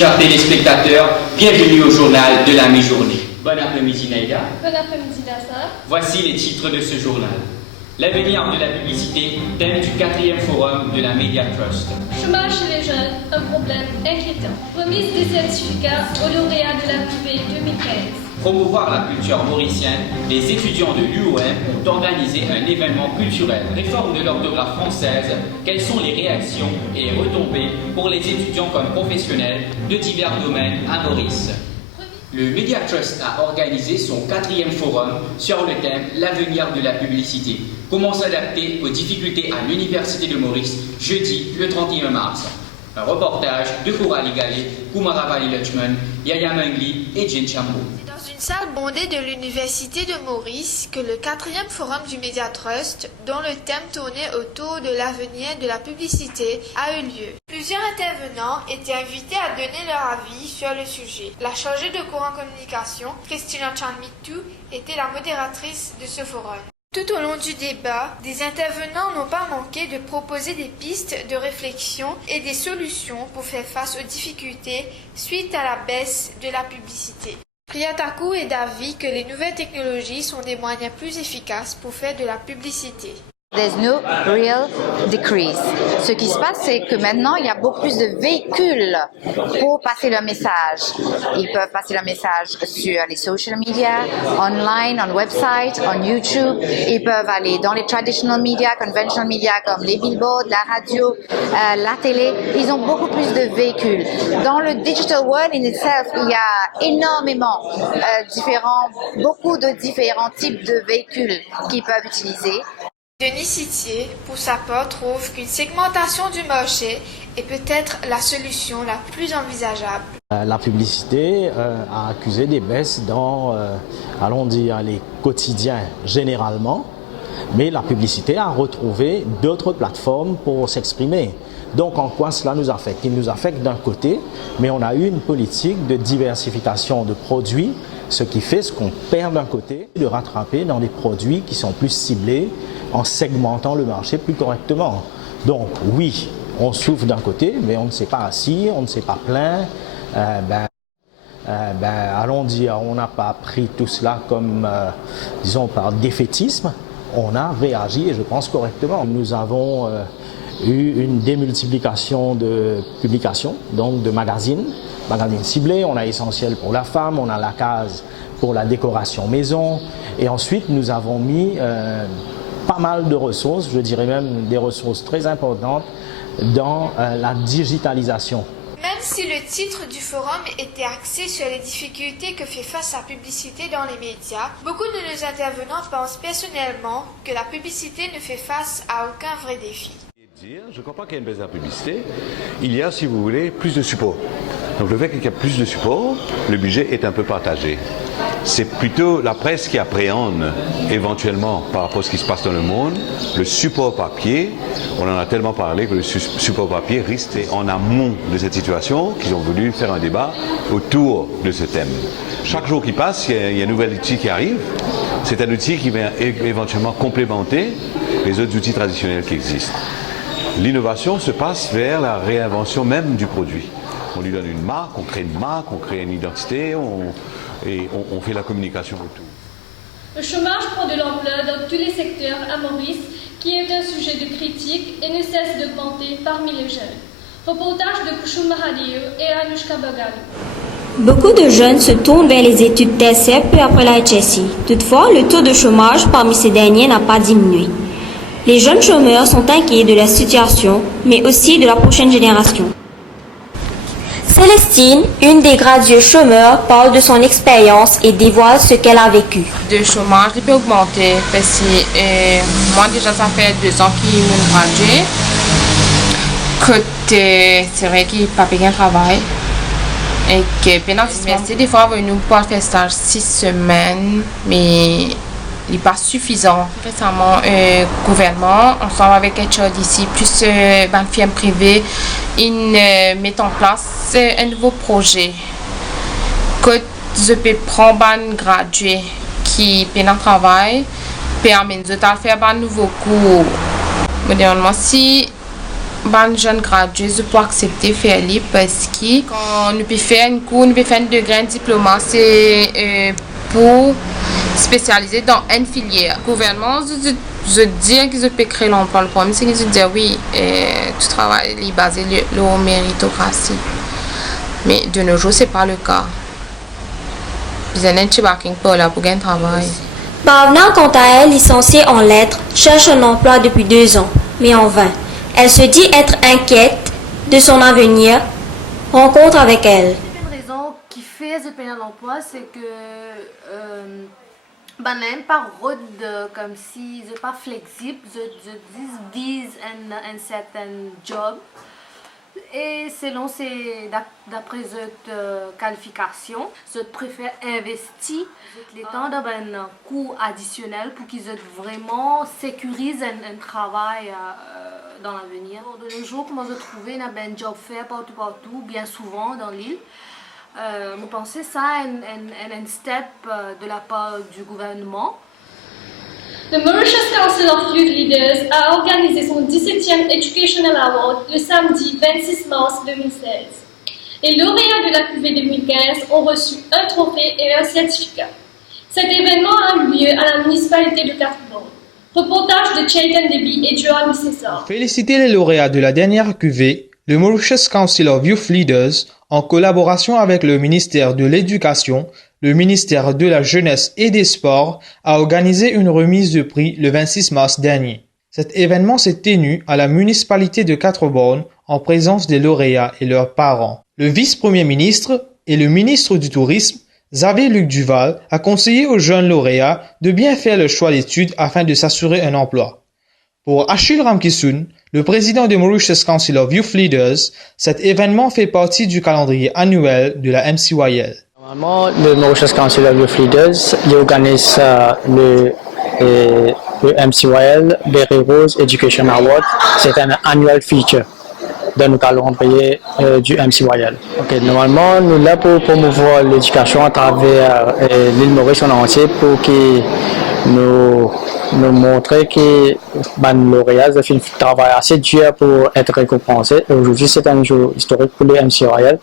chers téléspectateurs, bienvenue au journal de la mi-journée. Bon après-midi Naïda. Bon après-midi Nassar. Voici les titres de ce journal. L'avenir de la publicité, thème du 4e forum de la Media Trust. Chômage chez les jeunes, un problème inquiétant. Remise des certificats aux lauréats de la privée 2015. Promouvoir la culture mauricienne, les étudiants de l'UOM ont organisé un événement culturel. Réforme de l'orthographe française, quelles sont les réactions et retombées pour les étudiants comme professionnels de divers domaines à Maurice. Le Media Trust a organisé son 4e forum sur le thème « L'avenir de la publicité. Comment s'adapter aux difficultés à l'Université de Maurice, jeudi le 31 mars ». Un reportage de Coralie Gallet, Koumara Vali-Lutchman, Yaya Mangli et Jane Chambo. C'est dans une salle bondée de l'Université de Maurice que le 4e forum du Media Trust, dont le thème tournait autour de l'avenir de la publicité, a eu lieu. Plusieurs intervenants étaient invités à donner leur avis sur le sujet. La chargée de courant communication, Christina Chan-Mitu, était la modératrice de ce forum. Tout au long du débat, des intervenants n'ont pas manqué de proposer des pistes de réflexion et des solutions pour faire face aux difficultés suite à la baisse de la publicité. Priyataku est d'avis que les nouvelles technologies sont des moyens plus efficaces pour faire de la publicité. There's no real decrease. Ce qui se passe, c'est que maintenant, il y a beaucoup plus de véhicules pour passer le message. Ils peuvent passer le message sur les social media, online, on website, on YouTube. Ils peuvent aller dans les traditional media, conventional media, comme les billboards, la radio, la télé. Ils ont beaucoup plus de véhicules. Dans le digital world in itself, il y a énormément beaucoup de différents types de véhicules qu'ils peuvent utiliser. Denis Citier, pour sa part, trouve qu'une segmentation du marché est peut-être la solution la plus envisageable. La publicité a accusé des baisses dans, allons dire, les quotidiens généralement, mais la publicité a retrouvé d'autres plateformes pour s'exprimer. Donc en quoi cela nous affecte? Il nous affecte d'un côté, mais on a eu une politique de diversification de produits, ce qui fait ce qu'on perd d'un côté, de rattraper dans des produits qui sont plus ciblés, en segmentant le marché plus correctement. Donc oui, on souffre d'un côté, mais on ne s'est pas assis, on ne s'est pas plaint. Allons dire, on n'a pas pris tout cela comme, disons, par défaitisme. On a réagi et je pense correctement. Nous avons eu une démultiplication de publications, donc de magazines ciblés. On a Essentiel pour la femme, on a la case pour la décoration maison. Et ensuite, nous avons mis pas mal de ressources, je dirais même des ressources très importantes dans la digitalisation. Même si le titre du forum était axé sur les difficultés que fait face la publicité dans les médias, beaucoup de nos intervenants pensent personnellement que la publicité ne fait face à aucun vrai défi. Je comprends qu'il y a une baisse de la publicité. Il y a, si vous voulez, plus de support. Donc le fait qu'il y a plus de support, le budget est un peu partagé. C'est plutôt la presse qui appréhende éventuellement par rapport à ce qui se passe dans le monde, le support papier. On en a tellement parlé que le support papier risque en amont de cette situation qu'ils ont voulu faire un débat autour de ce thème. Chaque jour qui passe, il y a un nouvel outil qui arrive. C'est un outil qui vient éventuellement complémenter les autres outils traditionnels qui existent. L'innovation se passe vers la réinvention même du produit. On lui donne une marque, on crée une identité, on fait la communication autour. Le chômage prend de l'ampleur dans tous les secteurs à Maurice, qui est un sujet de critique et ne cesse d'augmenter parmi les jeunes. Reportage de Kushum Mahadeo et Anushka Bagani. Beaucoup de jeunes se tournent vers les études tertiaires peu après la HSI. Toutefois, le taux de chômage parmi ces derniers n'a pas diminué. Les jeunes chômeurs sont inquiets de la situation, mais aussi de la prochaine génération. Célestine, une des graduées chômeurs, parle de son expérience et dévoile ce qu'elle a vécu. Le chômage peut augmenter parce que moi déjà ça fait 2 ans que je suis graduée. C'est vrai qu'il n'y a pas bien de travail. Et que pendant l'université, des fois, nous pouvons faire stage 6 semaines, mais il n'est pas suffisant. Récemment, gouvernement, ensemble avec HOD ici, plus une firme privée, ils mettent en place un nouveau projet que je peux prendre un gradué qui pendant le travail permet de faire un nouveau cours. Modernement, si ban jeune gradué pour accepter faire les parce que quand nous peut faire une cours, nous peut faire un degré de diplôme, c'est pour spécialiser dans une filière. Le gouvernement, je dis que je peux créer l'emploi. Le problème, c'est que je dis oui, tu travailles basé sur la méritocratie. Mais de nos jours, ce n'est pas le cas. Vous êtes pas là pour gagner travail. Bhavna, quant à elle, licenciée en lettres, cherche un emploi depuis 2 ans, mais en vain. Elle se dit être inquiète de son avenir. Rencontre avec elle. Une raison qui fait ce pénal d'emploi, c'est que n'aime pas rôde comme si je pas flexible, je vise un certain job. Et selon d'après cette qualification, je préfère investir le temps dans un coût additionnel pour qu'ils vraiment sécurisent un travail dans l'avenir. De nos jours, comment je trouvais un job fait partout, bien souvent dans l'île. Je pensais ça un step de la part du gouvernement. The Mauritius Council of Youth Leaders a organisé son 17e Educational Award le samedi 26 mars 2016. Les lauréats de la cuvée 2015 ont reçu un trophée et un certificat. Cet événement a eu lieu à la municipalité de Cathedral. Reportage de Chaitan Debi et Johan César. Féliciter les lauréats de la dernière cuvée, le Mauritius Council of Youth Leaders, en collaboration avec le ministère de l'Éducation, le ministère de la Jeunesse et des Sports, a organisé une remise de prix le 26 mars dernier. Cet événement s'est tenu à la municipalité de Quatre-Bornes en présence des lauréats et leurs parents. Le vice-premier ministre et le ministre du Tourisme, Xavier Luc Duval, a conseillé aux jeunes lauréats de bien faire le choix d'études afin de s'assurer un emploi. Pour Achille Ramkissoon, le président du Mauritius Council of Youth Leaders, cet événement fait partie du calendrier annuel de la MCYL. Normalement, le Mauritius Council of Youth Leaders il organise le MCYL, Berry Rose Education Award. C'est un annual feature dans le calendrier du MCYL. Normalement, nous sommes là pour promouvoir l'éducation à travers l'île Maurice en entier pour que nous montrer que les lauréats ont fait un travail assez dur pour être récompensés. Aujourd'hui, c'est un jour historique pour les MCYL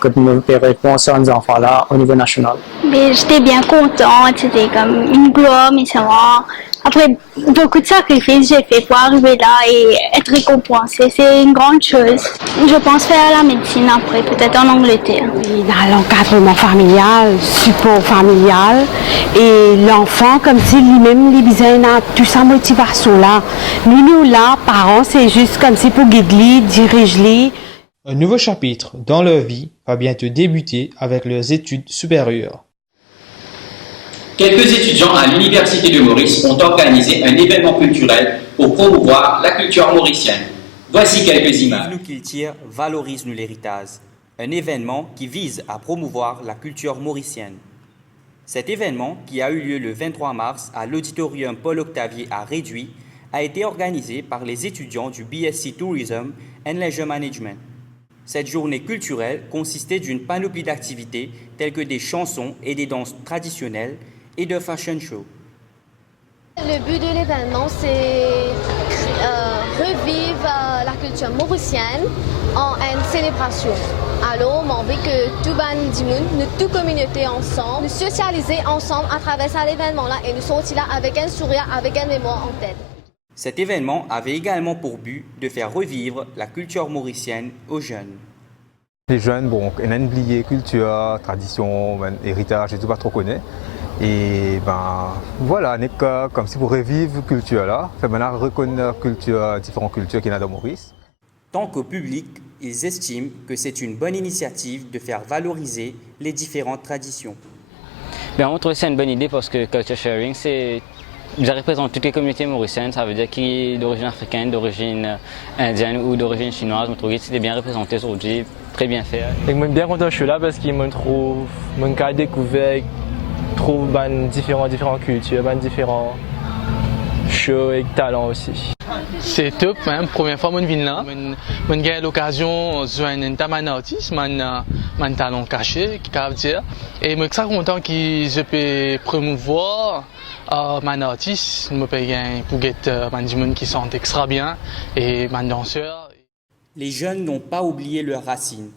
que nous pouvons récompenser nos enfants-là au niveau national. J'étais bien contente, c'était comme une gloire, mais ça va. Après beaucoup de sacrifices, j'ai fait pour arriver là et être récompensée. C'est une grande chose. Je pense faire la médecine après, peut-être en Angleterre. Il a l'encadrement familial, support familial, et l'enfant, comme si lui-même, il a toute sa motivation là. Nous là, parents, c'est juste comme si pour guider, diriger. Un nouveau chapitre dans leur vie va bientôt débuter avec leurs études supérieures. Quelques étudiants à l'Université de Maurice ont organisé un événement culturel pour promouvoir la culture mauricienne. Voici quelques images. Nous Culture valorise nous l'héritage, un événement qui vise à promouvoir la culture mauricienne. Cet événement, qui a eu lieu le 23 mars à l'auditorium Paul Octavier à Réduit, a été organisé par les étudiants du BSc Tourism and Leisure Management. Cette journée culturelle consistait d'une panoplie d'activités telles que des chansons et des danses traditionnelles et de fashion show. Le but de l'événement, c'est revivre la culture mauricienne en une célébration. Alors, on veut que tout le monde, toute communauté ensemble, nous socialiser ensemble à travers cet événement-là et nous sortir là avec un sourire, avec un mémoire en tête. Cet événement avait également pour but de faire revivre la culture mauricienne aux jeunes. Les jeunes, bon, ils ont oublié culture, tradition, héritage, et tout pas trop connaît. Et voilà, on est comme si pour revivre la culture là, fait maintenant reconnaître culture, différentes cultures qu'il y a dans Maurice. Tant qu'au public, ils estiment que c'est une bonne initiative de faire valoriser les différentes traditions. On trouve que c'est une bonne idée parce que culture sharing, ça représente toutes les communautés mauriciennes, ça veut dire qui est d'origine africaine, d'origine indienne ou d'origine chinoise. Je trouve que c'était bien représenté aujourd'hui, très bien fait. Je suis bien content que je suis là parce qu'il me trouve découvert, trouve différentes cultures, différents shows et talents aussi. C'est top, hein? Première fois que je viens là. Je gagne l'occasion de joindre un artiste, un talent caché, qui peut dire. Et je suis très content que je peux promouvoir mon artiste. Je peux pour des gens qui sont extra bien et mon danseur. Les jeunes n'ont pas oublié leurs racines.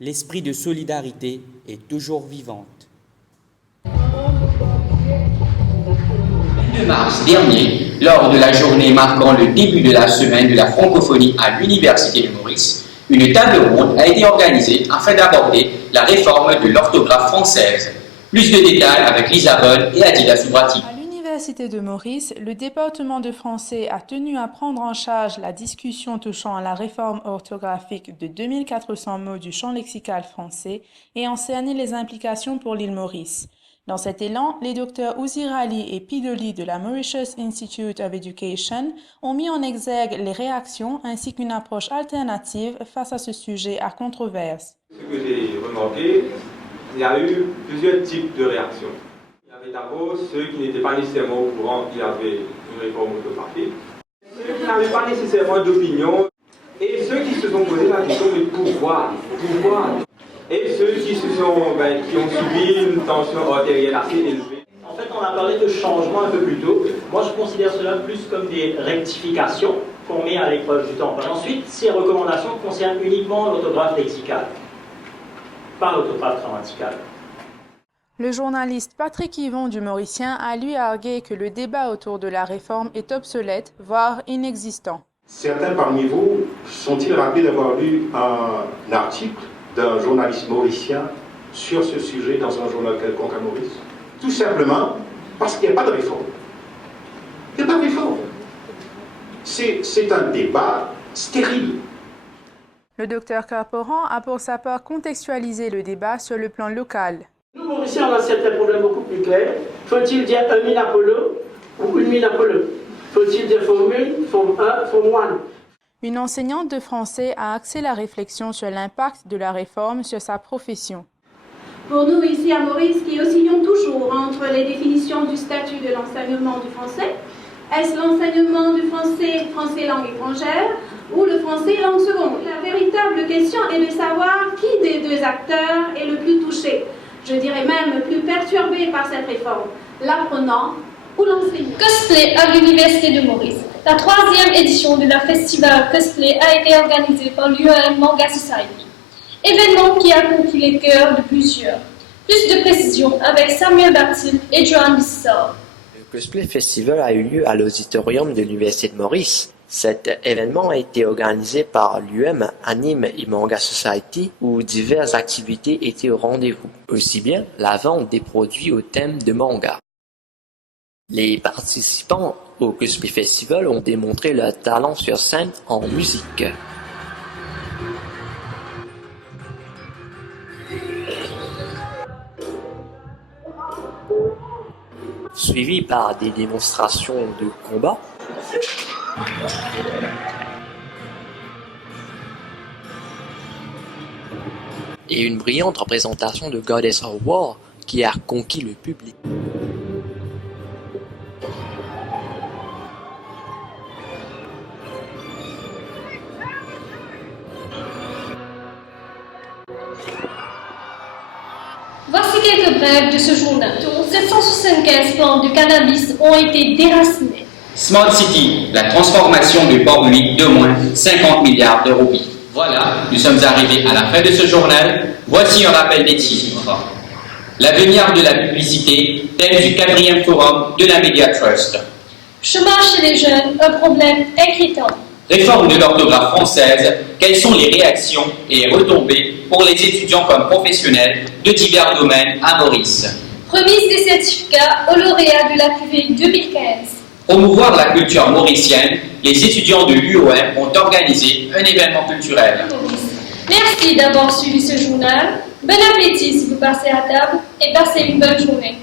L'esprit de solidarité est toujours vivant. Le 2 mars dernier, lors de la journée marquant le début de la semaine de la francophonie à l'Université de Maurice, une table ronde a été organisée afin d'aborder la réforme de l'orthographe française. Plus de détails avec Lisa Bonne et Adila Soubrati. À l'Université de Maurice, le département de français a tenu à prendre en charge la discussion touchant à la réforme orthographique de 2400 mots du champ lexical français et en cerner les implications pour l'île Maurice. Dans cet élan, les docteurs Ouzirali et Pidoli de la Mauritius Institute of Education ont mis en exergue les réactions ainsi qu'une approche alternative face à ce sujet à controverse. Ce que j'ai remarqué, il y a eu plusieurs types de réactions. Il y avait d'abord ceux qui n'étaient pas nécessairement au courant qu'il y avait une réforme orthographique, ceux qui n'avaient pas nécessairement d'opinion et ceux qui se sont posé la question de pouvoir. Et ceux qui ont subi une tension artérielle assez élevée. En fait, on a parlé de changement un peu plus tôt. Moi, je considère cela plus comme des rectifications qu'on met à l'épreuve du temps. Ensuite, ces recommandations concernent uniquement l'orthographe lexicale, pas l'orthographe grammaticale. Le journaliste Patrick Yvon du Mauricien a lui argué que le débat autour de la réforme est obsolète, voire inexistant. Certains parmi vous sont-ils rappelés d'avoir lu un article d'un journaliste mauricien sur ce sujet dans un journal quelconque à Maurice? Tout simplement parce qu'il n'y a pas de réforme. Il n'y a pas de réforme. C'est un débat stérile. Le docteur Carporan a pour sa part contextualisé le débat sur le plan local. Nous, Mauriciens, on a certains problèmes beaucoup plus clairs. Faut-il dire un mille Apollo ou une mille Apollo? Faut-il dire forme 1, forme 1, forme 1? Une enseignante de français a axé la réflexion sur l'impact de la réforme sur sa profession. Pour nous, ici à Maurice, qui oscillons toujours entre les définitions du statut de l'enseignement du français, est-ce l'enseignement du français, français langue étrangère, ou le français langue seconde? La véritable question est de savoir qui des deux acteurs est le plus touché, je dirais même le plus perturbé par cette réforme, l'apprenant ou l'enseignant. Cosplay à l'Université de Maurice. La 3e édition de la festival Cosplay a été organisée par l'UEM Manga Society, événement qui a conquis les cœurs de plusieurs. Plus de précisions avec Samuel Batil et Johan Bissor. Le Cosplay Festival a eu lieu à l'auditorium de l'Université de Maurice. Cet événement a été organisé par l'UM Anime et Manga Society où diverses activités étaient au rendez-vous, aussi bien la vente des produits au thème de manga. Les participants au Cosplay Festival ont démontré leur talent sur scène en musique. Suivi par des démonstrations de combat, et une brillante représentation de Goddess of War qui a conquis le public. Voici quelques brèves de ce journal, dont 775 plantes de cannabis ont été déracinées. Smart City, la transformation de Port-Louis d'au moins 50 milliards de roupies. Voilà, nous sommes arrivés à la fin de ce journal. Voici un rappel des titres. L'avenir de la publicité, thème du 4e forum de la Media Trust. Chômage chez les jeunes, un problème inquiétant. Réforme de l'orthographe française, quelles sont les réactions et retombées pour les étudiants comme professionnels de divers domaines à Maurice. Remise des certificats aux lauréats de la cuvée 2015. Promouvoir la culture mauricienne, les étudiants de l'UOM ont organisé un événement culturel. Merci d'avoir suivi ce journal. Bon appétit si vous passez à table et passez une bonne journée.